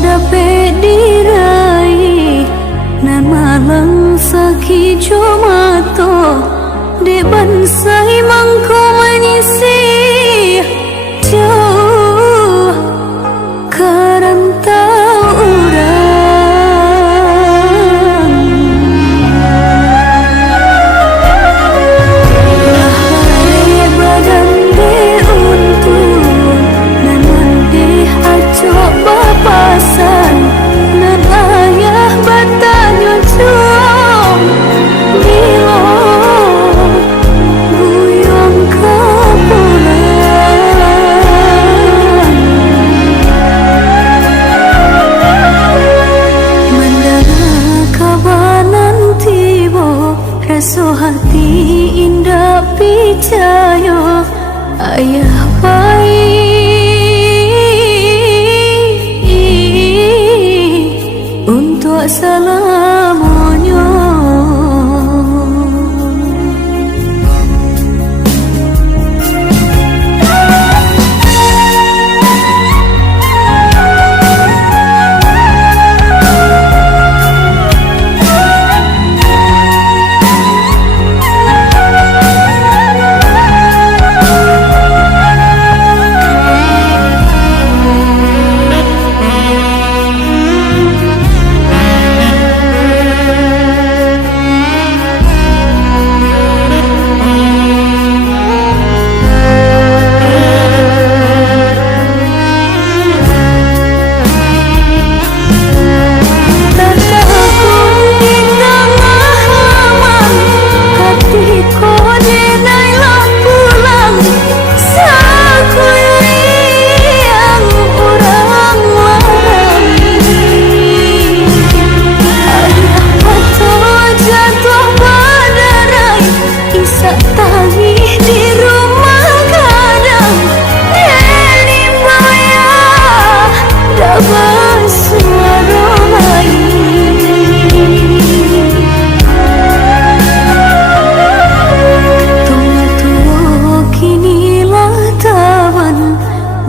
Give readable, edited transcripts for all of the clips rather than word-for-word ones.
dapat diraih nan malang sakit cuma to di bansai mangko menyisih jauh karantau urang lahai badan di untung nan mandih acok bapasan nan ayah batanya cung bilo buyong kapulan mendara kabanan tibo rasa hati indah picayo ayah baik untuk selamanya.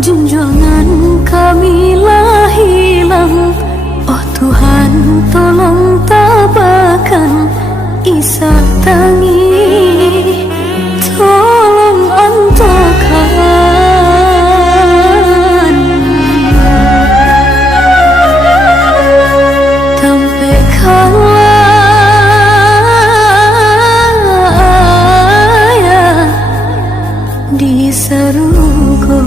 Junjungan kamilah hilang, oh Tuhan tolong tabahkan isak tangi, tolong antarkan sampai kalah di serugo.